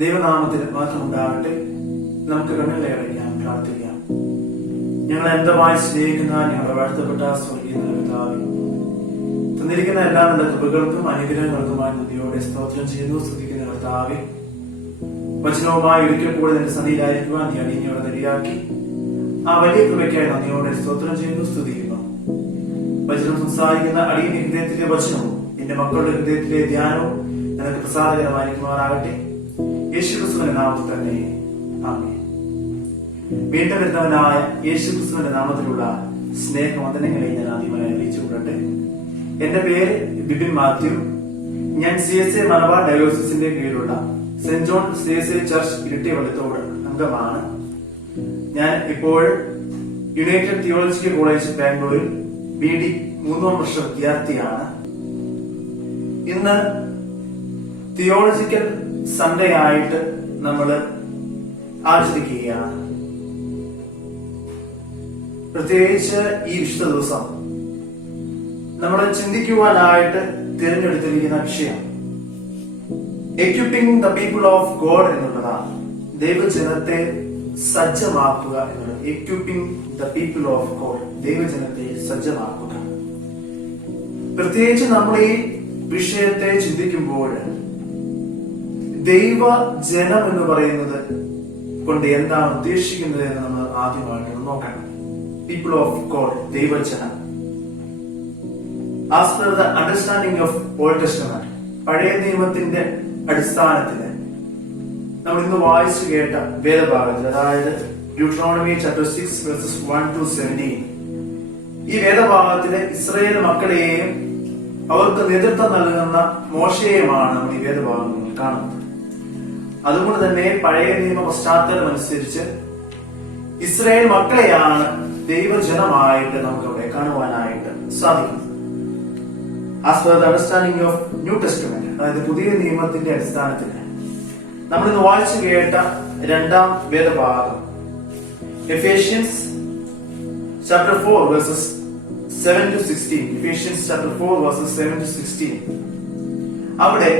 ദൈവനാമത്തിന് മാത്രം ഉണ്ടാകട്ടെ. നമുക്ക് കണ്ണുകളെ അടയ്ക്കാം, പ്രാർത്ഥിക്കാം. ഞങ്ങൾ എന്തമായി സ്നേഹിക്കുന്ന ഞങ്ങളുടെ വാഴ്ത്തപ്പെട്ട സ്വർഗീയ പിതാവേ, തന്നിരിക്കുന്ന എല്ലാ നല്ല കൃപകൾക്കും അനുഗ്രഹങ്ങൾക്കുമായി നന്ദിയോടെ സ്തോത്രം ചെയ്യുന്നു, സ്തുതിക്കുന്ന കർത്താവേ. വചനവുമായി ഒരിക്കൽ കൂടെ നിന്റെ സന്നിധിയിലായിരിക്കുവാൻ നീ അടിയങ്ങളെ നിരയാക്കി. ആ വലിയ കൃപയ്ക്കായി നന്ദിയോടെ സ്തോത്രം ചെയ്യുന്നു, സ്തുതിക്കുന്നു. വചനം സംസാരിക്കുന്ന അടിയന്റെ ഹൃദയത്തിലെ വചനവും എന്റെ മക്കളുടെ ഹൃദയത്തിലെ ധ്യാനവും നിനക്ക് പ്രസാദകരമായിരിക്കുമാറാകട്ടെ. യേശുക്രിസ്തുവിന്റെ നാമത്തിൽ തന്നെ ആമേൻ. വീണ്ടും വരുന്നവനായ യേശുക്രിസ്തുവിന്റെ നാമത്തിലുള്ള സ്നേഹവന്ദനങ്ങളെ ഞാൻ ആദ്യമായി അറിയിച്ചു കൊള്ളട്ടെ. എന്റെ പേര് ബിപിൻ മാത്യു. ഞാൻ CSA മലബാർ ഡയോസിസിന്റെ കീഴിലുള്ള saint John CSA church Iritty Vallathode അംഗമാണ്. ഞാൻ ഇപ്പോൾ യുണൈറ്റഡ് തിയോളജിക്കൽ കോളേജ് ബാംഗ്ലൂരിൽ BD 3ാം വർഷ വിദ്യാർത്ഥിയാണ്. ഇന്ന് തിയോളജിക്കൽ സൺഡേ ആയിട്ട് നമ്മൾ ആചരിക്കുകയാണ്. പ്രത്യേകിച്ച് ഈ വിശുദ്ധ ദിവസം നമ്മൾ ചിന്തിക്കുവാനായിട്ട് തിരഞ്ഞെടുത്തിരിക്കുന്ന വിഷയം equipping the people of God എന്നുള്ളതാണ്. ദൈവജനത്തെ സജ്ജമാക്കുക എന്നുള്ളത്. Equipping the people of God, ദൈവജനത്തെ സജ്ജമാക്കുക. പ്രത്യേകിച്ച് നമ്മൾ ഈ വിഷയത്തെ ചിന്തിക്കുമ്പോൾ ദൈവജനം എന്ന് പറയുന്നത് കൊണ്ട് എന്താണ് ഉദ്ദേശിക്കുന്നത് എന്ന് നമ്മൾ ആദ്യമായിട്ട് നോക്കണം. പീപ്പിൾ ഓഫ് ഗോഡ്, ദൈവജനം. As per the understanding of old testament, പഴയ നിയമത്തിന്റെ അടിസ്ഥാനത്തില് നമ്മൾ ഇന്ന് വായിച്ചു കേട്ട വേദഭാഗത്തിൽ, അതായത് ഡ്യൂട്രോണമി ചാപ്റ്റർ 6 വേഴ്സസ് 1 to 17, ഈ വേദഭാഗത്തിലെ ഇസ്രായേൽ മക്കളെയും അവർക്ക് നേതൃത്വം നൽകുന്ന മോശയെയുമാണ് നമ്മൾ ഈ വേദഭാഗങ്ങളിൽ കാണുന്നത്. അതുകൊണ്ട് തന്നെ പഴയ നിയമ പശ്ചാത്തലം അനുസരിച്ച് ഇസ്രായേൽ മക്കളെയാണ് ദൈവജനമായിട്ട് നമുക്ക് അവിടെ കാണുവാനായിട്ട് സാധിക്കുന്നത്. As per the understanding of new testament, അതായത് പുതിയ നിയമത്തിന്റെ അടിസ്ഥാനത്തിൽ നമ്മൾ ഇന്ന് വായിച്ചു കേട്ട രണ്ടാം വേദഭാഗം Ephesians chapter 4 versus 7 to 16. Ephesians chapter 4 verses 7 to 16. അവിടെ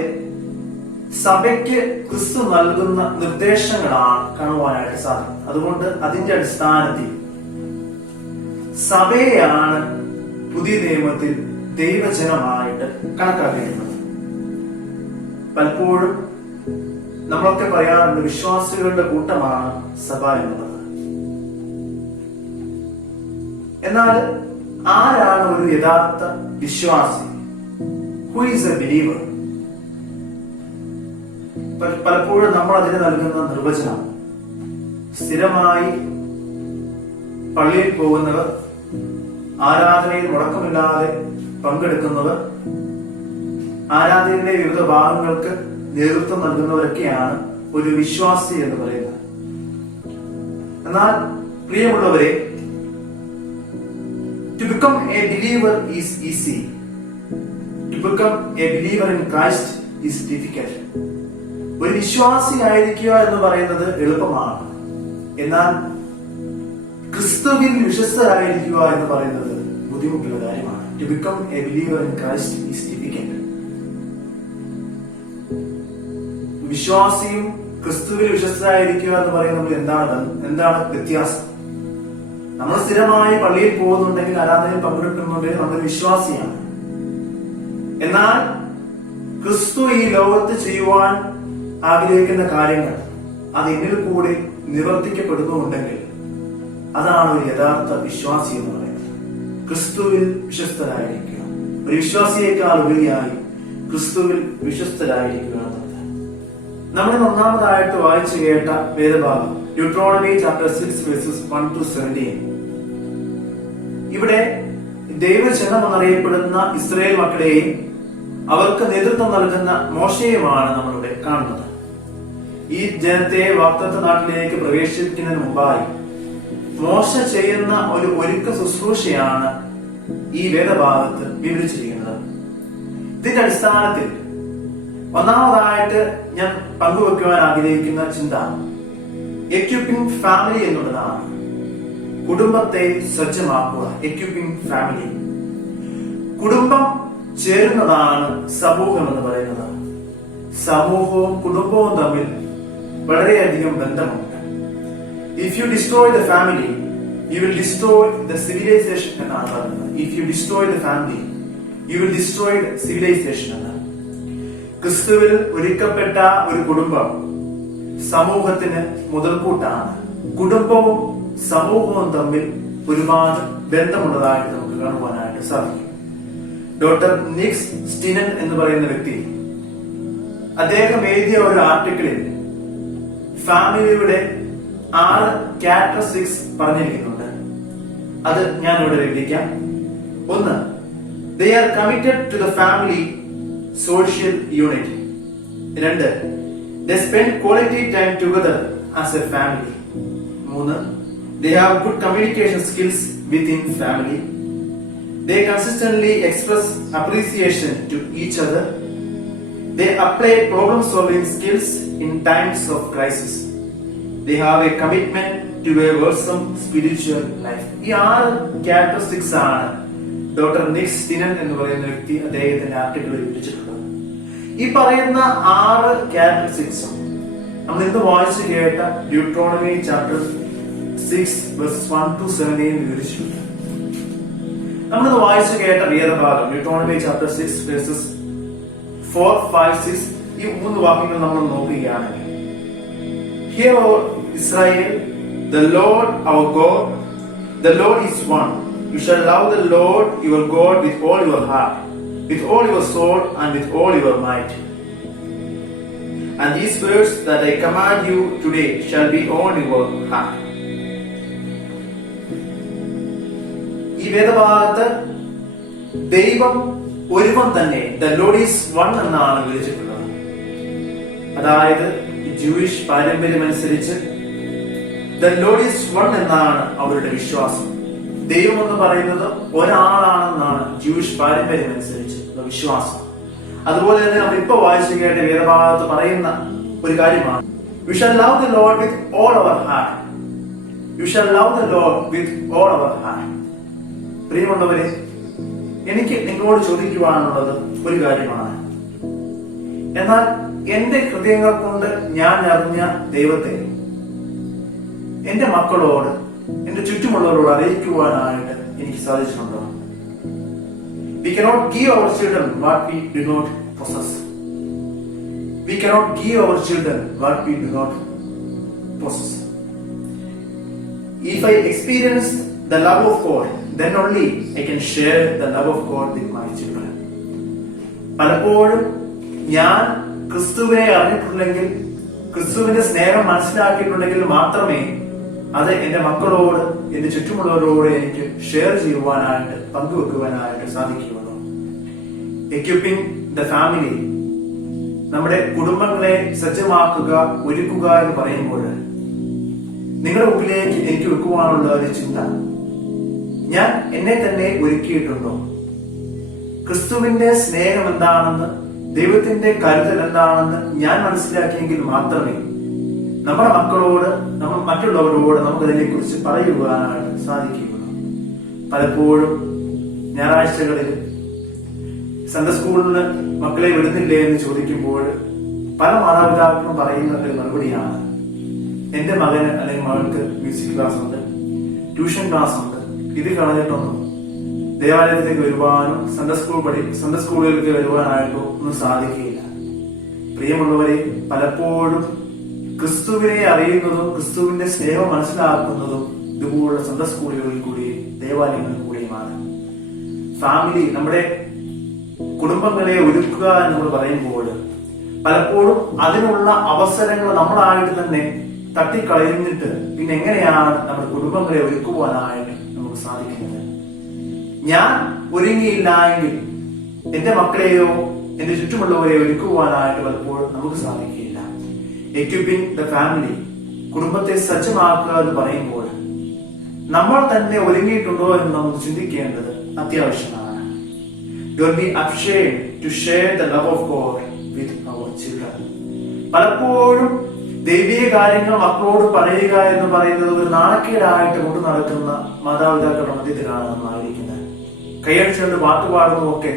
സഭയ്ക്ക് ക്രിസ്തു നൽകുന്ന നിർദ്ദേശങ്ങളാണ് കാണുവാനായിട്ട് സാധിക്കും. അതുകൊണ്ട് അതിന്റെ അടിസ്ഥാനത്തിൽ സഭയെയാണ് പുതിയ നിയമത്തിൽ ദൈവജനമായിട്ട് കണക്കാക്കിയിരുന്നത്. പലപ്പോഴും നമ്മളൊക്കെ പറയാറുണ്ട് വിശ്വാസികളുടെ കൂട്ടമാണ് സഭ എന്നുള്ളത്. എന്നാൽ ആരാണ് ഒരു യഥാർത്ഥ വിശ്വാസി? Who is A believer? പലപ്പോഴും നമ്മൾ അതിന് നൽകുന്ന നിർവചനം സ്ഥിരമായി പള്ളിയിൽ പോകുന്നവർ, ആരാധനയിൽ മുടക്കമില്ലാതെ പങ്കെടുക്കുന്നവർ, ആരാധനയിലെ വിവിധ ഭാഗങ്ങൾക്ക് നേതൃത്വം നൽകുന്നവരൊക്കെയാണ് ഒരു വിശ്വാസി എന്ന് പറയുന്നത്. എന്നാൽ പ്രിയമുള്ളവരെ, to become a believer is easy. To become a believer in Christ is difficult. ഒരു വിശ്വാസി ആയിരിക്കുക എന്ന് പറയുന്നത് എളുപ്പമാണ്. എന്നാൽ ക്രിസ്തുവിൽ വിശ്വസ്തരായിരിക്കുക എന്ന് പറയുന്നത് ബുദ്ധിമുട്ടുള്ള കാര്യമാണ്. To become a believer in Christ is difficult. വിശ്വാസിയും ക്രിസ്തുവിൽ വിശ്വസ്തരായിരിക്കുക എന്ന് പറയുന്നത് എന്താണ് വ്യത്യാസം? നമ്മൾ സ്ഥിരമായി പള്ളിയിൽ പോകുന്നുണ്ടെങ്കിൽ, ആരാധനയിൽ പങ്കെടുക്കുന്നുണ്ടെങ്കിൽ നമ്മൾ വിശ്വാസിയാണ്. എന്നാൽ ക്രിസ്തു ഈ ലോകത്ത് ചെയ്യുവാൻ ആഗ്രഹിക്കുന്ന കാര്യങ്ങൾ അത് എന്നിൽ കൂടി നിവർത്തിക്കപ്പെടുന്നുണ്ടെങ്കിൽ അതാണ് ഒരു യഥാർത്ഥ വിശ്വാസി എന്ന് പറയുന്നത്. ക്രിസ്തുവിൽ വിശ്വസ്തരായിരിക്കുക, ഒരു വിശ്വാസിയേക്കാൾ ഉപരിയായി ക്രിസ്തുവിൽ വിശ്വസ്തരായിരിക്കുക എന്നത്. നമ്മൾ ഒന്നാമതായിട്ട് വായിച്ചു കേട്ട വേദഭാഗം ഡ്യൂട്രോണമി ചാപ്റ്റർ 6 വേഴ്സസ് 1 to 17. ഇവിടെ ദൈവജനം എന്നറിയപ്പെടുന്ന ഇസ്രായേൽ മക്കളെയും അവർക്ക് നേതൃത്വം നൽകുന്ന മോശയുമാണ് നമ്മളിവിടെ കാണുന്നത്. ഈ ജനത്തെ വാഗ്ദത്ത നാട്ടിലേക്ക് പ്രവേശിക്കുന്നതിന് മുമ്പായി മോശ ചെയ്യുന്ന ഒരു ഒരുക്ക ശുശ്രൂഷയാണ് ഈ വേദഭാഗത്ത് വിവരിച്ചിരിക്കുന്നത്. ഇതിന്റെ അടിസ്ഥാനത്തിൽ ഒന്നാമതായിട്ട് ഞാൻ പങ്കുവെക്കുവാൻ ആഗ്രഹിക്കുന്ന ചിന്ത എക്യുപ്പിംഗ് ഫാമിലി എന്നുള്ളതാണ്. കുടുംബത്തെ സജ്ജമാക്കുക. എക്യുപ്പിംഗ് ഫാമിലി, കുടുംബം ചേരുന്നതാണ് സമൂഹം എന്ന് പറയുന്നത്. സമൂഹവും കുടുംബവും തമ്മിൽ വളരെയധികം ബന്ധമുണ്ട്. If you destroy the family you will destroy the civilization എന്നാണ് പറയുന്നത്. If you destroy the family you will destroy the civilization എന്നാണ്. ക്രിസ്തുവിൽ ഒരുക്കപ്പെട്ട ഒരു കുടുംബം സമൂഹത്തിന് മുതൽക്കൂട്ടാണ്. കുടുംബവും സമൂഹവും തമ്മിൽ ഒരുപാട് ബന്ധമുള്ളതായിട്ട് നമുക്ക് കാണുവാനായിട്ട് സാധിക്കും. ഡോക്ടർ നിക്സ് സ്റ്റിനൻ എന്ന് പറയുന്ന വ്യക്തി അദ്ദേഹം എഴുതിയ ഒരു ആർട്ടിക്കിളിൽ ഫാമിലിയുടെ 6 ക്യാരക്ടറിസ്റ്റിക്സ് പറഞ്ഞിരിക്കുന്നുണ്ട്. അത് ഞാൻ ഇവിടെ വിവരിക്കാം. 1. They are committed to the family social unity. 2. They spend quality time together as a family. 3. They have good communication skills within family. They consistently express appreciation to each other. They apply problem-solving skills in times of crisis. They have a commitment to a wholesome spiritual life. ഈ 6 characteristics ആണ് doctor നിക്സ് സ്റ്റിനൻ എന്ന് പറയുന്ന വ്യക്തി അദ്ദേഹത്തിന്റെ ആർട്ടിക്കിളിൽ വിവരിച്ചിട്ടുള്ളത്. ഈ പറയുന്ന 6 ക്യാരക്ടറിസ്റ്റിക്സും നമ്മൾ ഇന്ന് വായിച്ചു കേട്ട ഡ്യൂട്രോണമി ചാപ്റ്റർ 6 വേഴ്സസ് 1 to 17 വിവരിച്ചിട്ടുണ്ട്. നമ്മളിന്ന് വായിച്ചു കേട്ട വേദഭാഗം ഡ്യൂട്രോണമി ചാപ്റ്റർ 6 വേഴ്സസ് 4, 5, 6 ഈ 3 വാക്യങ്ങൾ നമ്മൾ നോക്കുകയാണെങ്കിൽ, Hear, O Israel, the Lord our God, the Lord is one. You shall love the Lord your God with all your heart, with all your soul, and with all your might. And these words that I command you today shall be on your heart. ഈ വേദഭാഗത്ത് ദൈവം ഒരുവൻ തന്നെ, the Lord is one എന്നാണ് വിളിച്ചിട്ടുള്ളത്. അതായത് Jewish പാരമ്പര്യം അനുസരിച്ച് the Lord is one എന്നാണ് അവരുടെ വിശ്വാസം. ദൈവം എന്ന് പറയുന്നത് ഒരാളാണെന്നാണ് ജൂയിഷ് പാരമ്പര്യം അനുസരിച്ച് വിശ്വാസം. അതുപോലെ തന്നെ നമ്മൾ ഇപ്പൊ വായിച്ചു കേട്ട വേദഭാഗത്ത് പറയുന്ന ഒരു കാര്യമാണ്, We shall love the Lord with all our heart. You shall love the Lord with all our heart. പ്രിയമുള്ളവരെ, എനിക്ക് നിങ്ങളോട് ചോദിക്കുവാനുള്ളത് ഒരു കാര്യമാണ്. എന്നാൽ എന്റെ ഹൃദയങ്ങൾ കൊണ്ട് ഞാൻ അറിഞ്ഞ ദൈവത്തെ എന്റെ മക്കളോട്, എന്റെ ചുറ്റുമുള്ളവരോട് അറിയിക്കുവാനായിട്ട് എനിക്ക് സാധിച്ചിട്ടുണ്ടോ? We cannot give our children what we do not possess. We cannot give our children what we do not possess. If I experience the love of God, then only I can share the love of God with my children. പലപ്പോഴും ഞാൻ ക്രിസ്തുവിനെ അറിഞ്ഞിട്ടുണ്ടെങ്കിൽ, ക്രിസ്തുവിന്റെ സ്നേഹം മനസ്സിലാക്കിയിട്ടുണ്ടെങ്കിൽ മാത്രമേ അത് എന്റെ മക്കളോട്, എന്റെ ചുറ്റുമുള്ളവരോട് എനിക്ക് ഷെയർ ചെയ്യുവാനായിട്ട്, പങ്കുവെക്കുവാനായിട്ട് സാധിക്കുകയുള്ളൂ. എക്യുപ്പിംഗ് ദ ഫാമിലി, നമ്മുടെ കുടുംബങ്ങളെ സജ്ജമാക്കുക, ഒരുക്കുക എന്ന് പറയുമ്പോൾ നിങ്ങളുടെ മുമ്പിലേക്ക് എനിക്ക് വെക്കുവാനുള്ള ഒരു ചിന്ത, ഞാൻ എന്നെ തന്നെ ഒരുക്കിയിട്ടുണ്ടോ? ക്രിസ്തുവിന്റെ സ്നേഹം എന്താണെന്ന്, ദൈവത്തിന്റെ കരുതൽ എന്താണെന്ന് ഞാൻ മനസ്സിലാക്കിയെങ്കിൽ മാത്രമേ നമ്മുടെ മക്കളോട്, നമ്മൾ മറ്റുള്ളവരോട് നമുക്കതിനെ കുറിച്ച് പറയുവാനായിട്ട് സാധിക്കുകയുള്ളൂ. പലപ്പോഴും ഞായറാഴ്ചകളിൽ സൺഡേ സ്കൂളിന് മക്കളെ വിടുന്നില്ലേ എന്ന് ചോദിക്കുമ്പോൾ പല മാതാപിതാക്കളും പറയുന്ന ഒരു മറുപടിയാണ്, എന്റെ മകന് അല്ലെങ്കിൽ മകൾക്ക് മ്യൂസിക് ക്ലാസ് ഉണ്ട്, ട്യൂഷൻ ക്ലാസ് ഉണ്ട്, ഇത് കളഞ്ഞിട്ടൊന്നും ദേവാലയത്തിലേക്ക് വരുവാനോ സൺഡേ സ്കൂളുകളിലേക്ക് വരുവാനായിട്ടോ ഒന്നും സാധിക്കുകയില്ല. പ്രിയമുള്ളവരെ, പലപ്പോഴും ക്രിസ്തുവിനെ അറിയുന്നതും ക്രിസ്തുവിന്റെ സ്നേഹം മനസ്സിലാക്കുന്നതും ഇതുപോലുള്ള സൺഡേ സ്കൂളുകളിൽ കൂടിയും ദേവാലയങ്ങളിൽ കൂടിയുമാണ്. ഫാമിലി, നമ്മുടെ കുടുംബങ്ങളെ ഒരുക്കുക എന്ന് നമ്മൾ പറയുമ്പോൾ പലപ്പോഴും അതിനുള്ള അവസരങ്ങൾ നമ്മളായിട്ട് തന്നെ തട്ടിക്കളഞ്ഞിട്ട് പിന്നെ എങ്ങനെയാണ് നമ്മുടെ കുടുംബങ്ങളെ ഒരുക്കുവാനായിട്ട് നമുക്ക് സാധിക്കുന്നത്? ഞാൻ ഒരുങ്ങിയില്ല എങ്കിൽ എന്റെ മക്കളെയോ എന്റെ ചുറ്റുമുള്ളവരെയോ ഒരുക്കുവാനായിട്ട് പലപ്പോഴും നമുക്ക് സാധിക്കില്ല. എക്യുപ്പിംഗ് ദ ഫാമിലി, കുടുംബത്തെ സജ്ജമാക്കുക എന്ന് പറയുമ്പോൾ നമ്മൾ തന്നെ ഒരുങ്ങിയിട്ടുണ്ടോ എന്ന് നമുക്ക് ചിന്തിക്കേണ്ടത് അത്യാവശ്യമാണ്. Don't be ashamed to share the love of God with our children. പലപ്പോഴും ദൈവീയ കാര്യങ്ങൾ മക്കളോട് പറയുക എന്ന് പറയുന്നത് ഒരു നാണക്കേടായിട്ട് കൊണ്ടു നടക്കുന്ന മാതാപിതാക്കളുടെ മധ്യത്തിലാണ് നമ്മളായിരിക്കുന്നത്. കൈയടിച്ചുകൊണ്ട് പാട്ടുപാടുന്നതൊക്കെ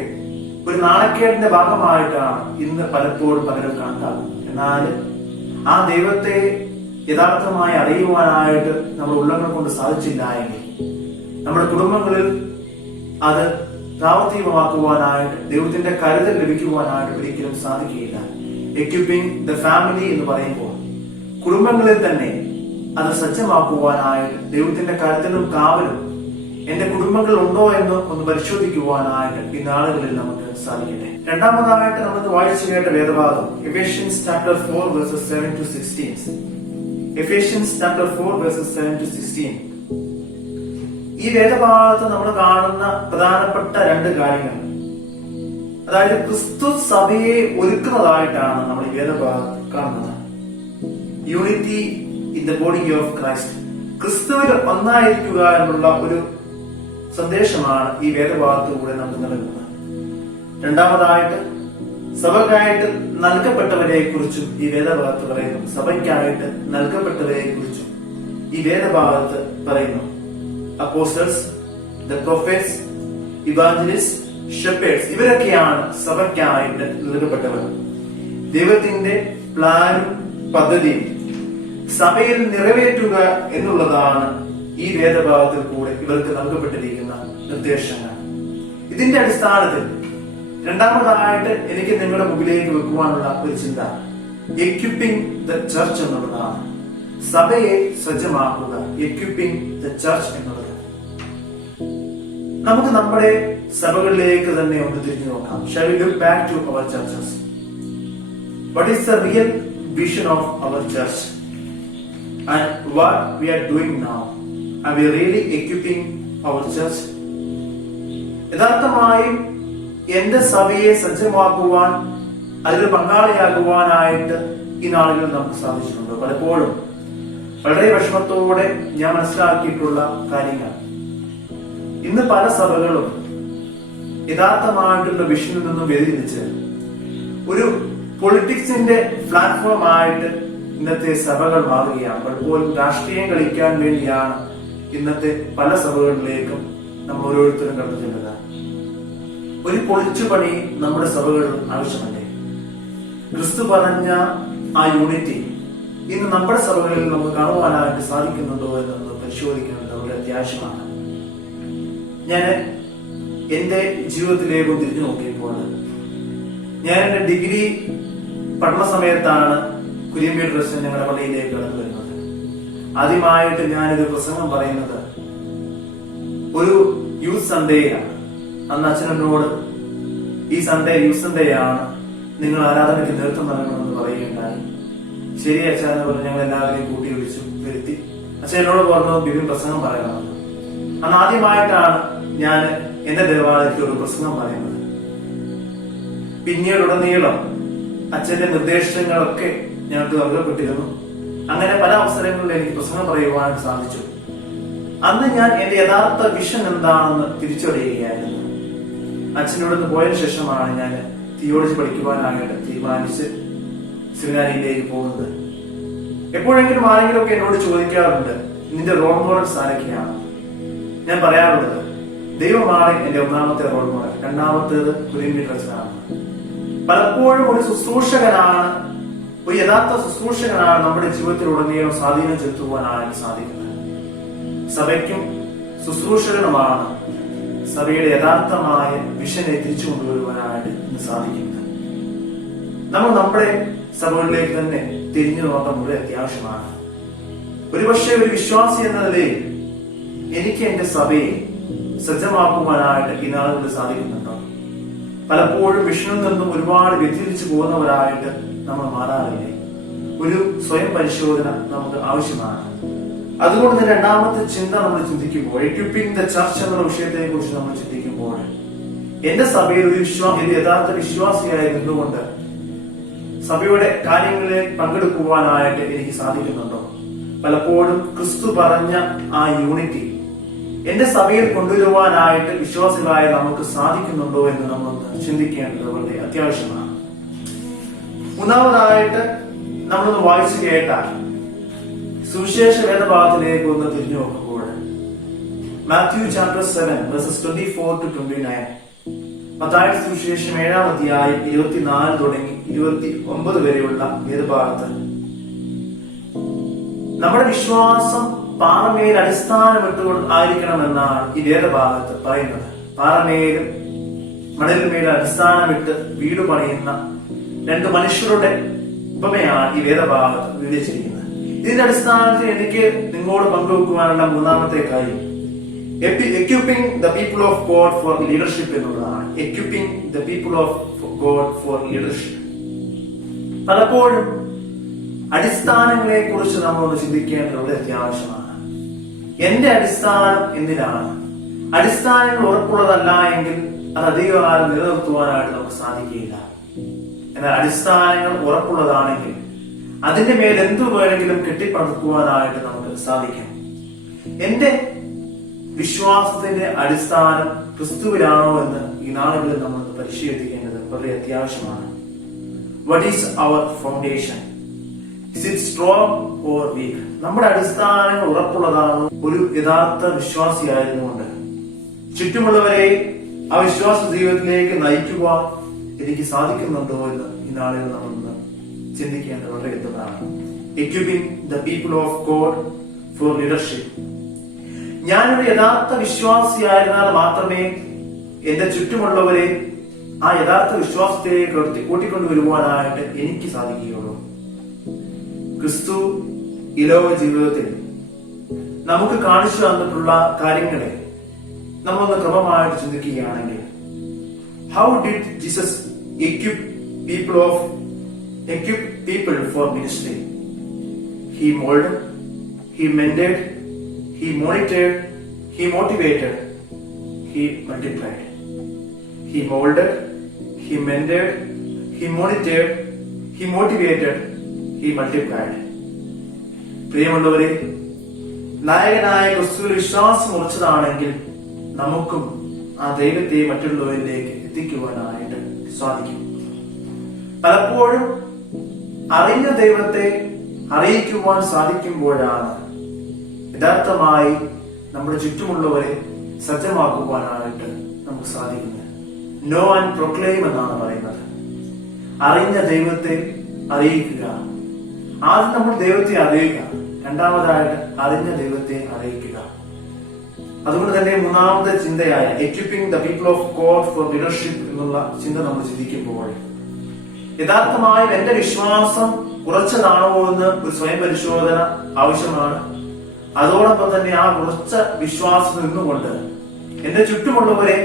ഒരു നാണക്കേടിന്റെ ഭാഗമായിട്ടാണ് ഇന്ന് പലപ്പോഴും പലരും കണക്കാക്കുന്നത്. എന്നാൽ ആ ദൈവത്തെ യഥാർത്ഥമായി അറിയുവാനായിട്ട് നമ്മുടെ ഉള്ളങ്ങൾ കൊണ്ട് സാധിച്ചില്ല എങ്കിൽ നമ്മുടെ കുടുംബങ്ങളിൽ അത് പ്രാവർത്തികമാക്കുവാനായിട്ട് ദൈവത്തിന്റെ കരുതൽ ലഭിക്കുവാനായിട്ട് ഒരിക്കലും സാധിക്കുകയില്ല. എക്യുപ്പിംഗ് ദ ഫാമിലി എന്ന് പറയുമ്പോൾ കുടുംബങ്ങളിൽ തന്നെ അത് സജ്ജമാക്കുവാനായിട്ട് ദൈവത്തിന്റെ കരുതലും കാവലും എന്റെ കുടുംബങ്ങളിൽ ഉണ്ടോ എന്ന് ഒന്ന് പരിശോധിക്കുവാനായിട്ട് ഈ നാളുകളിൽ നമുക്ക് സാധിക്കട്ടെ. രണ്ടാമതായിട്ട് നമുക്ക് വായിച്ചു കേട്ട വേദഭാഗം Ephesians chapter 4 verses 7 to 16. Ephesians chapter 4 verses 7 to 16. ഈ വേദഭാഗത്ത് നമ്മൾ കാണുന്ന പ്രധാനപ്പെട്ട രണ്ട് കാര്യങ്ങൾ, അതായത് ക്രിസ്തു സഭയെ ഒരുക്കുന്നതായിട്ടാണ് നമ്മൾ ഈ വേദഭാഗത്ത് കാണുന്നത്. Unity in the body of Christ, ക്രിസ്തുവിൽ ഒന്നായിരിക്കുക എന്നുള്ള ഒരു സന്ദേശമാണ് ഈ വേദഭാഗത്തിലൂടെ നമുക്ക് നൽകുന്നത്. രണ്ടാമതായിട്ട് സഭയ്ക്കായിട്ട് നൽകപ്പെട്ടവരെ കുറിച്ചും ഈ വേദഭാഗത്ത് പറയുന്നു. സഭയ്ക്കായിട്ട് നൽകപ്പെട്ടവരെ കുറിച്ചും ഈ വേദഭാഗത്ത് പറയുന്നു. Apostles, the prophets, evangelist, shepherds, ഇവരൊക്കെയാണ് സഭയ്ക്കായിട്ട് നൽകപ്പെട്ടവർ. ദൈവത്തിന്റെ പ്ലാനും പദ്ധതിയും സഭയിൽ നിറവേറ്റുക എന്നുള്ളതാണ് ഈ വേദഭാഗത്തിൽ കൂടെ ഇവർക്ക് നൽകപ്പെട്ടിരിക്കുന്ന നിർദ്ദേശങ്ങൾ. ഇതിന്റെ അടിസ്ഥാനത്തിൽ രണ്ടാമതായിട്ട് എനിക്ക് നിങ്ങളുടെ മുമ്പിലേക്ക് വെക്കുവാനുള്ള ഒരു ചിന്ത എക്യുപ്പിംഗ് ദ ചർച്ച് എന്നുള്ളതാണ്. സഭയെ സജ്ജമാക്കുക, എക്യുപ്പിംഗ് ദ ചർച്ച് എന്നുള്ളത്. നമുക്ക് നമ്മുടെ സഭകളിലേക്ക് തന്നെ ഒന്ന് തിരിഞ്ഞു നോക്കാം. Shall we look back to our churches? What is the real vision of our church? And what we are doing now? Are we really equipping our church? യഥാർത്ഥമായും എന്റെ സഭയെ സജ്ജമാക്കുവാൻ, അതിൽ പങ്കാളിയാകുവാനായിട്ട് ഈ നാളുകളിൽ നമുക്ക് സാധിച്ചിട്ടുണ്ട്. പലപ്പോഴും വളരെ വിഷമത്തോടെ ഞാൻ മനസ്സിലാക്കിയിട്ടുള്ള കാര്യങ്ങൾ, ഇന്ന് പല സഭകളും യഥാർത്ഥമായിട്ടുള്ള വിഷനിൽ നിന്നും വ്യതിചലിച്ച് ഒരു പൊളിറ്റിക്സിന്റെ പ്ലാറ്റ്ഫോം ആയിട്ട് ഇന്നത്തെ സഭകൾ മാറുകയാണ്. പലപ്പോഴും രാഷ്ട്രീയം കളിക്കാൻ വേണ്ടിയാണ് ഇന്നത്തെ പല സഭകളിലേക്കും നമ്മൾ ഓരോരുത്തരും കടന്നു ചെല്ലുക. ഒരു പൊളിച്ചുപണി നമ്മുടെ സഭകളിൽ ആവശ്യമല്ലേ? ക്രിസ്തു പറഞ്ഞ ആ യൂണിറ്റി ഇന്ന് നമ്മുടെ സഭകളിൽ നമുക്ക് കാണുവാനായിട്ട് സാധിക്കുന്നുണ്ടോ എന്നൊന്ന് പരിശോധിക്കുന്നത് വളരെ അത്യാവശ്യമാണ്. ഞാൻ എന്റെ ജീവിതത്തിലേക്ക് തിരിഞ്ഞു നോക്കിയപ്പോൾ, ഞാൻ എന്റെ ഡിഗ്രി പഠന സമയത്താണ് കുര്യമ്പേട് ട്രസ്റ്റ് ഞങ്ങളുടെ പള്ളിയിലേക്ക് കടന്നു വരുന്നത്. ആദ്യമായിട്ട് ഞാനൊരു പ്രസംഗം പറയുന്നത് ഒരു യൂത്ത് സൺഡേയാണ്. അന്ന് അച്ഛനോട് ഈ സൺഡേ യൂത്ത് സൺഡേ ആണ്, നിങ്ങൾ ആരാധനയ്ക്ക് നേതൃത്വം നൽകണമെന്ന് പറയുകയുണ്ടായി. ശരി അച്ഛനെ പറഞ്ഞ് ഞങ്ങൾ എല്ലാവരെയും കൂട്ടി വിളിച്ചു വരുത്തി. അച്ഛനോട് പറഞ്ഞു ബിബിൻ പ്രസംഗം പറയണമെന്ന്. അന്ന് ആദ്യമായിട്ടാണ് ഞാൻ എന്റെ ദേവാലയത്തിൽ ഒരു പ്രസംഗം പറയുന്നത്. പിന്നീട് ഉടനീളം അച്ഛന്റെ നിർദ്ദേശങ്ങളൊക്കെ ഞങ്ങൾക്ക് നൽകപ്പെട്ടിരുന്നു. അങ്ങനെ പല അവസരങ്ങളിൽ എനിക്ക് പ്രസംഗം പറയുവാൻ സാധിച്ചു. അന്ന് ഞാൻ എന്റെ യഥാർത്ഥ വിഷൻ എന്താണെന്ന് തിരിച്ചറിയുകയായിരുന്നു. അച്ഛനോട് നിന്ന് പോയതിനു ശേഷമാണ് ഞാൻ തിയോളജി പഠിക്കുവാനായിട്ട് തീരുമാനിച്ച് സെമിനാരിയിലേക്ക് പോകുന്നത്. എപ്പോഴെങ്കിലും ആരെങ്കിലും ഒക്കെ എന്നോട് ചോദിക്കാറുണ്ട്, നിന്റെ റോൾ മോഡൽസ് ആരൊക്കെയാണ്? ഞാൻ പറയാറുള്ളത്, ദൈവമാണ് എന്റെ ഒന്നാമത്തെ റോൾ മോഡൽ, രണ്ടാമത്തേത് കുര്യമ്പേട് ട്രസ്റ്റാണ്. പലപ്പോഴും ഒരു ശുശ്രൂഷകനാണ്, ഒരു യഥാർത്ഥ ശുശ്രൂഷകനാണ് നമ്മുടെ ജീവിതത്തിലുടനീളം സ്വാധീനം ചെലുത്തുവാനായിട്ട് സാധിക്കുന്നത്. സഭയ്ക്കും ശുശ്രൂഷകനുമാണ് സഭയുടെ യഥാർത്ഥമായ വിഷനെ തിരിച്ചു കൊണ്ടുവരുവാനായിട്ട് ഇന്ന് സാധിക്കുന്നത്. നമ്മൾ നമ്മുടെ സഭകളിലേക്ക് തന്നെ തിരിഞ്ഞു നോക്കാൻ വളരെ അത്യാവശ്യമാണ്. ഒരുപക്ഷെ ഒരു വിശ്വാസി എന്ന നിലയിൽ എനിക്ക് എന്റെ സഭയെ സജ്ജമാക്കുവാനായിട്ട് ഈ നാളുകളിൽ സാധിക്കുന്നുണ്ടോ? പലപ്പോഴും വിഷനിൽ നിന്നും ഒരുപാട് വ്യതിരിച്ചു പോകുന്നവരായിട്ട് നമ്മൾ മാറാറില്ലേ? ഒരു സ്വയം പരിശോധന നമുക്ക് ആവശ്യമാണ്. അതുകൊണ്ട് തന്നെ രണ്ടാമത്തെ ചിന്ത നമ്മൾ ചിന്തിക്കുമ്പോൾ, എക്യുപ്പിംഗ് ദ ചർച്ച് എന്നുള്ള വിഷയത്തെ കുറിച്ച് നമ്മൾ ചിന്തിക്കുമ്പോൾ, എന്റെ സഭയിൽ ഒരു യഥാർത്ഥ വിശ്വാസിയായി നിന്നുകൊണ്ട് സഭയുടെ കാര്യങ്ങളിൽ പങ്കെടുക്കുവാനായിട്ട് എനിക്ക് സാധിക്കുന്നുണ്ടോ? പലപ്പോഴും ക്രിസ്തു പറഞ്ഞ ആ യൂണിറ്റി എന്റെ സഭയിൽ കൊണ്ടുവരുവാനായിട്ട് വിശ്വാസികളായ നമുക്ക് സാധിക്കുന്നുണ്ടോ എന്ന് നമ്മൾ ചിന്തിക്കേണ്ടത് വളരെ അത്യാവശ്യമാണ്. മൂന്നാമതായിട്ട് നമ്മളൊന്ന് വായിച്ചു കേട്ടാൽ സുവിശേഷ വേദഭാഗത്തിലേക്ക് ഒന്ന് തിരിഞ്ഞു നോക്കുമ്പോൾ, മാത്യു ചാപ്റ്റർ 7 verses 24 to 29, മത്തായിയുടെ സുവിശേഷം 7-ാം അധ്യായം 24 തുടങ്ങി 29 വരെയുള്ള വേദഭാഗത്ത് നമ്മുടെ വിശ്വാസം പാറമേൽ അടിസ്ഥാനമിട്ടുകൊണ്ട് ആയിരിക്കണമെന്നാണ് ഈ വേദഭാഗത്ത് പറയുന്നത്. പാറമേലും മണലിന്മേൽ അടിസ്ഥാനമിട്ട് വീട് പണിയുന്ന രണ്ട് മനുഷ്യരുടെ ഉപമയാണ് ഈ വേദഭാഗത്ത് വിവരിച്ചിരിക്കുന്നത്. ഇതിന്റെ അടിസ്ഥാനത്തിൽ എനിക്ക് നിങ്ങളോട് പങ്കുവെക്കുവാനുള്ള മൂന്നാമത്തെ കാര്യം equipping the people of God for leadership എന്നുള്ളതാണ്. equipping the people of God for leadership. പലപ്പോഴും അടിസ്ഥാനങ്ങളെ കുറിച്ച് നമ്മൾ ഒന്ന് ചിന്തിക്കേണ്ടത് അത്യാവശ്യമാണ്. എന്റെ അടിസ്ഥാനം എന്തിനാണ്? അടിസ്ഥാനങ്ങൾ ഉറപ്പുള്ളതല്ല എങ്കിൽ അത് അധികകാലം നിലനിർത്തുവാനായിട്ട് നമുക്ക് സാധിക്കുകയില്ല. എന്നാൽ അടിസ്ഥാനങ്ങൾ ഉറപ്പുള്ളതാണെങ്കിൽ അതിന്റെ മേൽ എന്തു വേണമെങ്കിലും കെട്ടിപ്പടുക്കുവാനായിട്ട് നമുക്ക് സാധിക്കും. എന്റെ വിശ്വാസത്തിന്റെ അടിസ്ഥാനം ക്രിസ്തുവിലാണോ എന്ന് ഈ നാളുകളിൽ നമ്മൾ പരിശീലിക്കേണ്ടത് വളരെ അത്യാവശ്യമാണ്. What is our foundation? Is it strong or weak? നമ്മുടെ അടിസ്ഥാനങ്ങൾ ഉറപ്പുള്ളതാണോ? ഒരു യഥാർത്ഥ വിശ്വാസിയായിരുന്നുകൊണ്ട് ചുറ്റുമുള്ളവരെ ആ വിശ്വാസ ജീവിതത്തിലേക്ക് നയിക്കുവാൻ എനിക്ക് സാധിക്കുന്നുണ്ടോ എന്ന് ഈ നാളുകൾ നമ്മൾ ചിന്തിക്കേണ്ടത് വളരെ എളുപ്പമാണ്. Equipping the people of God for leadership. ഞാനൊരു യഥാർത്ഥ വിശ്വാസിയായിരുന്നാൽ മാത്രമേ എന്റെ ചുറ്റുമുള്ളവരെ ആ യഥാർത്ഥ വിശ്വാസത്തിലേക്ക് കൂട്ടിക്കൊണ്ടുവരുവാനായിട്ട് എനിക്ക് സാധിക്കുകയുള്ളൂ. ക്രിസ്തു ഈ ലോക ജീവിതത്തിൽ നമുക്ക് കാണിച്ചു തന്നിട്ടുള്ള കാര്യങ്ങളെ നമ്മളൊന്ന് ക്രമമായിട്ട് ചിന്തിക്കുകയാണെങ്കിൽ, how did Jesus equip people for ministry? He molded, he mended, he monitored, he motivated, he multiplied. He molded, he mended, he monitored, he motivated, he multiplied. പ്രിയമുള്ളവരെ, നായകനായ ക്രിസ്തുവിൽ വിശ്വാസം ഉറച്ചതാണെങ്കിൽ നമുക്കും ആ ദൈവത്തെ മറ്റുള്ളവരിലേക്ക് എത്തിക്കുവാനായിട്ട് സാധിക്കും. പലപ്പോഴും അറിഞ്ഞ ദൈവത്തെ അറിയിക്കുവാൻ സാധിക്കുമ്പോഴാണ് യഥാർത്ഥമായി നമ്മുടെ ചുറ്റുമുള്ളവരെ സജ്ജമാക്കുവാനായിട്ട് നമുക്ക് സാധിക്കുന്നത്. നോ ആൻഡ് പ്രൊക്ലെയിം എന്നാണ് പറയുന്നത്. അറിഞ്ഞ ദൈവത്തെ അറിയിക്കുക. ആദ്യം നമ്മൾ ദൈവത്തെ അറിയുക, രണ്ടാമതായിട്ട് അറിഞ്ഞ ദൈവത്തെ അറിയിക്കുക. അതുകൊണ്ട് തന്നെ മൂന്നാമത്തെ ചിന്തയായ equipping the people of God for leadership എന്നുള്ള ചിന്ത നമ്മൾ ചിന്തിക്കുമ്പോൾ യഥാർത്ഥമായും എന്റെ വിശ്വാസം ഉറച്ചതാണോ എന്ന് ഒരു സ്വയം പരിശോധന ആവശ്യമാണ്. അതോടൊപ്പം തന്നെ ആ ഉറച്ച വിശ്വാസം നിന്നുകൊണ്ട് എന്റെ ചുറ്റുമുള്ളവരെ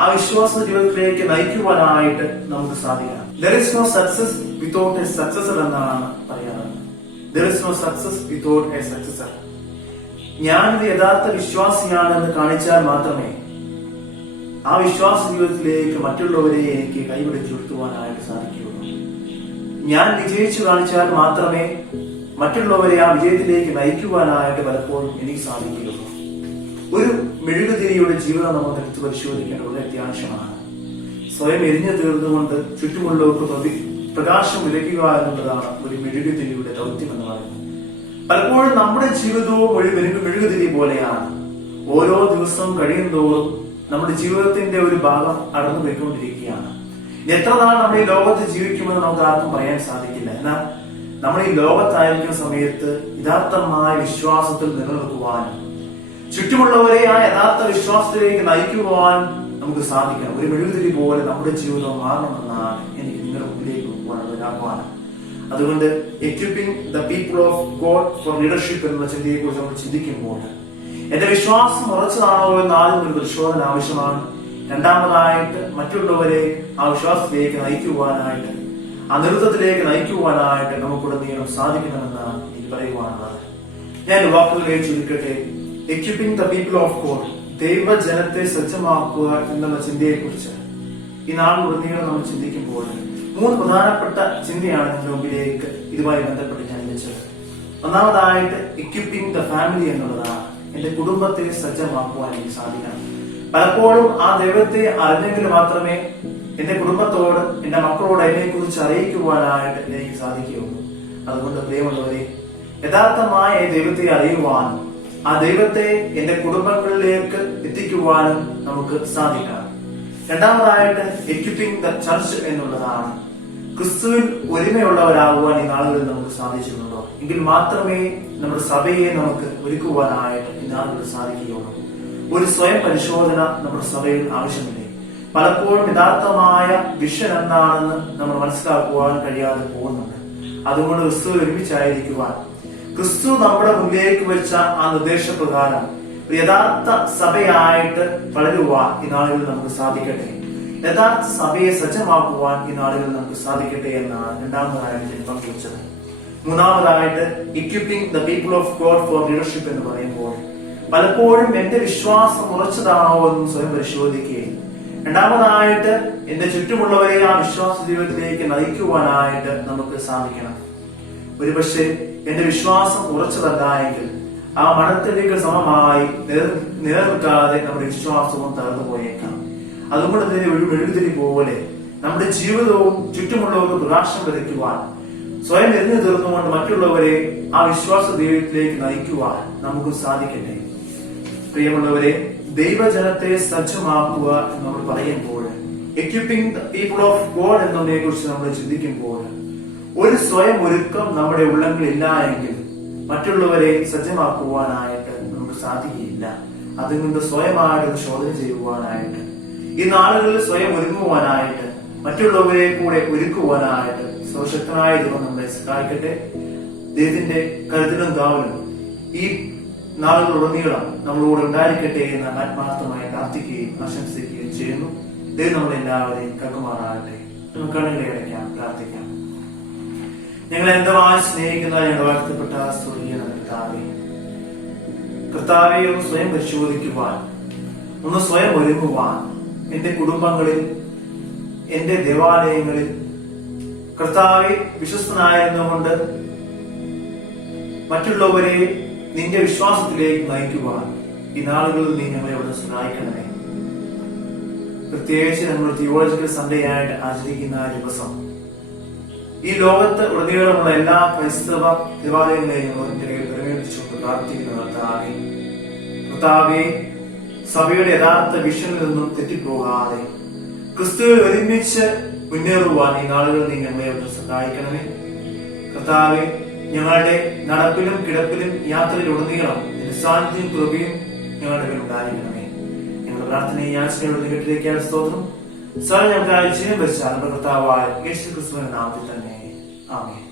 ആ വിശ്വാസ ജീവിതത്തിലേക്ക് നയിക്കുവാനായിട്ട് നമുക്ക് സാധിക്കണം. There is no success without a successor എന്നാണ് പറയാറ്. There is no success without a successor. ഞാനൊരു യഥാർത്ഥ വിശ്വാസിയാണെന്ന് കാണിച്ചാൽ മാത്രമേ ആ വിശ്വാസ ജീവിതത്തിലേക്ക് മറ്റുള്ളവരെ എനിക്ക് കൈപിടിച്ചുയർത്തുവാനായിട്ട് സാധിക്കുകയുള്ളൂ. ഞാൻ വിജയിച്ചു കാണിച്ചാൽ മാത്രമേ മറ്റുള്ളവരെ ആ വിജയത്തിലേക്ക് നയിക്കുവാനായിട്ട് പലപ്പോഴും എനിക്ക് സാധിക്കുകയുള്ളൂ. ഒരു മെഴുകുതിരിയുടെ ജീവിതം നമ്മൾ എടുത്ത് പരിശോധിക്കേണ്ടത് വളരെ അത്യാവശ്യമാണ്. സ്വയം എരിഞ്ഞു തീർന്നുകൊണ്ട് ചുറ്റുമുള്ളവർക്ക് പ്രകാശം വിലക്കുക എന്നുള്ളതാണ് ഒരു മെഴുകുതിരിയുടെ ദൗത്യം എന്ന് പറയുന്നത്. പലപ്പോഴും നമ്മുടെ ജീവിതവും ഒരു മെഴുകുതിരി പോലെയാണ്. ഓരോ ദിവസവും കഴിയുന്തോറും നമ്മുടെ ജീവിതത്തിന്റെ ഒരു ഭാഗം അടർന്നു പോയിക്കൊണ്ടിരിക്കുകയാണ്. എത്ര നാൾ നമ്മൾ ഈ ലോകത്ത് ജീവിക്കുമെന്ന് നമുക്ക് ആർക്കും പറയാൻ സാധിക്കില്ല. എന്നാൽ നമ്മൾ ഈ ലോകത്തായിരിക്കുന്ന സമയത്ത് യഥാർത്ഥമായ വിശ്വാസത്തിൽ നിലനിൽക്കുവാനും ചുറ്റുമുള്ളവരെ ആ യഥാർത്ഥ വിശ്വാസത്തിലേക്ക് നയിക്കുവാൻ നമുക്ക് സാധിക്കണം. ഒരു മെഴുകുതിരി പോലെ നമ്മുടെ ജീവിതം മാറണമെന്നാണ് എനിക്ക് നിങ്ങളുടെ മുമ്പിലേക്ക് കൊണ്ടുപോകാനുള്ള ആഹ്വാനം. അതുകൊണ്ട് equipping the people of God for leadership എന്ന ചിന്തയെ കുറിച്ച് നമ്മൾ ചിന്തിക്കുമ്പോൾ എന്റെ വിശ്വാസം ഉറച്ചതാണോ എന്ന് ആദ്യം ഒരു പരിശോധന ആവശ്യമാണ്. രണ്ടാമതായിട്ട് മറ്റുള്ളവരെ ആ വിശ്വാസത്തിലേക്ക് നയിക്കുവാനായിട്ട് ആ നേതൃത്വത്തിലേക്ക് നയിക്കുവാനായിട്ട് നമുക്കുടനീളം സാധിക്കണമെന്നാണ് എനിക്ക് പറയുവാനുള്ളത്. ഞാൻ വാക്കുകളെ ചുരുക്കട്ടെ. equipping the people of God, ദൈവജനത്തെ സജ്ജമാക്കുക എന്നുള്ള ചിന്തയെ കുറിച്ച് ഈ നാളുടനീളം നമ്മൾ ചിന്തിക്കുമ്പോൾ മൂന്ന് പ്രധാനപ്പെട്ട ചിന്തയാണ് എന്റെ മുമ്പിലേക്ക് ഇതുമായി ബന്ധപ്പെട്ട് ഞാൻ വെച്ചത്. ഒന്നാമതായിട്ട് equipping the family എന്നുള്ളതാണ്. എന്റെ കുടുംബത്തെ സജ്ജമാക്കുവാൻ എനിക്ക് സാധിക്കണം. പലപ്പോഴും ആ ദൈവത്തെ അറിഞ്ഞെങ്കിൽ മാത്രമേ എന്റെ കുടുംബത്തോട് എന്റെ മക്കളോട് അതിനെ കുറിച്ച് അറിയിക്കുവാനായിട്ട് എനിക്ക് സാധിക്കുകയുള്ളൂ. അതുകൊണ്ട് പ്രിയമുള്ളവരെ, യഥാർത്ഥമായ ദൈവത്തെ അറിയുവാനും ആ ദൈവത്തെ എന്റെ കുടുംബങ്ങളിലേക്ക് എത്തിക്കുവാനും നമുക്ക് സാധിക്കണം. രണ്ടാമതായിട്ട് equipping the church എന്നുള്ളതാണ്. ക്രിസ്തുവിൽ ഒരുമയുള്ളവരാകുവാൻ ഈ നാളുകളിൽ നമുക്ക് സാധിച്ചിട്ടുണ്ടോ? എങ്കിൽ മാത്രമേ നമ്മുടെ സഭയെ നമുക്ക് ഒരുക്കുവാനായിട്ട് ഈ നാളുകളിൽ സാധിക്കുകയുള്ളൂ. ഒരു സ്വയം പരിശോധന നമ്മുടെ സഭയിൽ ആവശ്യമില്ലേ? പലപ്പോഴും യഥാർത്ഥമായ വിഷൻ എന്താണെന്ന് നമ്മൾ മനസ്സിലാക്കുവാൻ കഴിയാതെ പോകുന്നുണ്ട്. അതുകൊണ്ട് ക്രിസ്തുവിൽ ഒരുമിച്ചായിരിക്കുവാൻ, ക്രിസ്തു നമ്മുടെ മുന്നിലേക്ക് വെച്ച ആ നിർദ്ദേശപ്രകാരം ഒരു യഥാർത്ഥ സഭയായിട്ട് വളരുവാൻ ഈ നാളുകളിൽ നമുക്ക് സാധിക്കട്ടെ. യഥാർത്ഥ സഭയെ സജ്ജമാക്കുവാൻ ഈ നാളുകളിൽ നമുക്ക് സാധിക്കട്ടെ എന്നാണ് രണ്ടാമതായിട്ട് ഞാൻ പങ്കുവച്ചത്. മൂന്നാമതായിട്ട് equipping the people of God for leadership എന്ന് പറയുമ്പോൾ പലപ്പോഴും എന്റെ വിശ്വാസം ഉറച്ചതാണോ എന്ന് സ്വയം പരിശോധിക്കുകയും, രണ്ടാമതായിട്ട് എന്റെ ചുറ്റുമുള്ളവരെ ആ വിശ്വാസ ജീവിതത്തിലേക്ക് നയിക്കുവാനായിട്ട് നമുക്ക് സാധിക്കണം. ഒരുപക്ഷെ എന്റെ വിശ്വാസം ഉറച്ചതല്ല എങ്കിൽ ആ മണത്തിലേക്ക് സമമായി നിലനിൽക്കാതെ നമ്മുടെ വിശ്വാസവും തകർന്നു പോയേക്കാം. അതുകൊണ്ട് തന്നെ ഒരു മെഴുകുതിരി പോലെ നമ്മുടെ ജീവിതവും ചുറ്റുമുള്ളവർക്ക് പ്രകാശം വിതയ്ക്കുവാൻ, സ്വയം എരിഞ്ഞു തീർന്നുകൊണ്ട് മറ്റുള്ളവരെ ആ വിശ്വാസ ദൈവത്തിലേക്ക് നയിക്കുവാൻ നമുക്ക് സാധിക്കട്ടെ. പ്രിയമുള്ളവരെ, ദൈവജനത്തെ സജ്ജമാക്കുക എന്ന് നമ്മൾ പറയുമ്പോൾ, equipping the people of God എന്നതിനെ കുറിച്ച് നമ്മൾ ചിന്തിക്കുമ്പോൾ, ഒരു സ്വയം ഒരുക്കം നമ്മുടെ ഉള്ളങ്ങളില്ല എങ്കിൽ മറ്റുള്ളവരെ സജ്ജമാക്കുവാനായിട്ട് നമുക്ക് സാധിക്കുകയില്ല. അതുകൊണ്ട് സ്വയമായിട്ട് ശോധന ചെയ്യുവാനായിട്ട്, ഈ നാളുകളിൽ സ്വയം ഒരുങ്ങുവാനായിട്ട്, മറ്റുള്ളവരെ കൂടെ ഒരുക്കുവാനായിട്ട് സർവശക്തനായ ദൈവം നമ്മളെ സഹായിക്കട്ടെ. ദൈവത്തിന്റെ കരുതലും കാവലും ഈ നാളുകളുടനീളം നമ്മളോട് ഉണ്ടായിരിക്കട്ടെ എന്ന് ആത്മാർത്ഥമായി പ്രാർത്ഥിക്കുകയും ആശംസിക്കുകയും ചെയ്യുന്നു. ദൈവം നമ്മളെല്ലാവരെയും കക്കുമാറാകട്ടെ. നമുക്ക് കണ്ണുകളെ അടയ്ക്കാം, പ്രാർത്ഥിക്കാം. ഞങ്ങളെ എന്തമായി സ്നേഹിക്കുന്ന ഞങ്ങൾ വാഴ്ത്തപ്പെട്ട സ്വർഗീയ കർത്താവേ, കർത്താവെ ഒന്ന് സ്വയം പരിശോധിക്കുവാൻ, ഒന്ന് സ്വയം ഒരുങ്ങുവാൻ, എന്റെ കുടുംബങ്ങളിൽ, എന്റെ ദേവാലയങ്ങളിൽ കർത്താവെ വിശ്വസ്തനായിരുന്നുകൊണ്ട് മറ്റുള്ളവരെ നിന്റെ വിശ്വാസത്തിലേക്ക് നയിക്കുവാൻ ഈ നാളുകളിൽ നീ ഞങ്ങളെ അവിടെ സഹായിക്കണമേ. പ്രത്യേകിച്ച് നമ്മൾ തിയോളജിക്കൽ സൺഡേ ആയിട്ട് ആചരിക്കുന്ന ആ ദിവസം ഈ ലോകത്ത് ഉടനീളമുള്ള എല്ലാ ക്രൈസ്തവ ദേവാലയങ്ങളെയും പരിഗണിച്ചുകൊണ്ട് പ്രാർത്ഥിക്കുന്ന കർത്താവേ, സഭയുടെ യഥാർത്ഥ വിഷനിൽ നിന്നും തെറ്റിപ്പോകാതെ ക്രിസ്തുവിൽ ഒരുമിച്ച് മുന്നേറുവാൻ ഈ നാളുകൾ നീ ഞങ്ങളെ ഒന്ന് സഹായിക്കണമേ. കർത്താവെ, ഞങ്ങളുടെ നടപ്പിലും കിടപ്പിലും യാത്രയിലുടനീളം നിന്റെ സാന്നിധ്യം കൃപയും ഞങ്ങളുടെ മേൽ ഉണ്ടായിരിക്കണമേ. ഞങ്ങളുടെ പ്രാർത്ഥനയെ യാചനയോട് കേട്ടിരിക്കാൻ സ്തോത്രം. ഞങ്ങൾക്ക് ജീവൻ വെച്ചാൽ കർത്താവായ യേശു ക്രിസ്തുവിന്റെ നാമത്തിൽ തന്നെ ആമേൻ.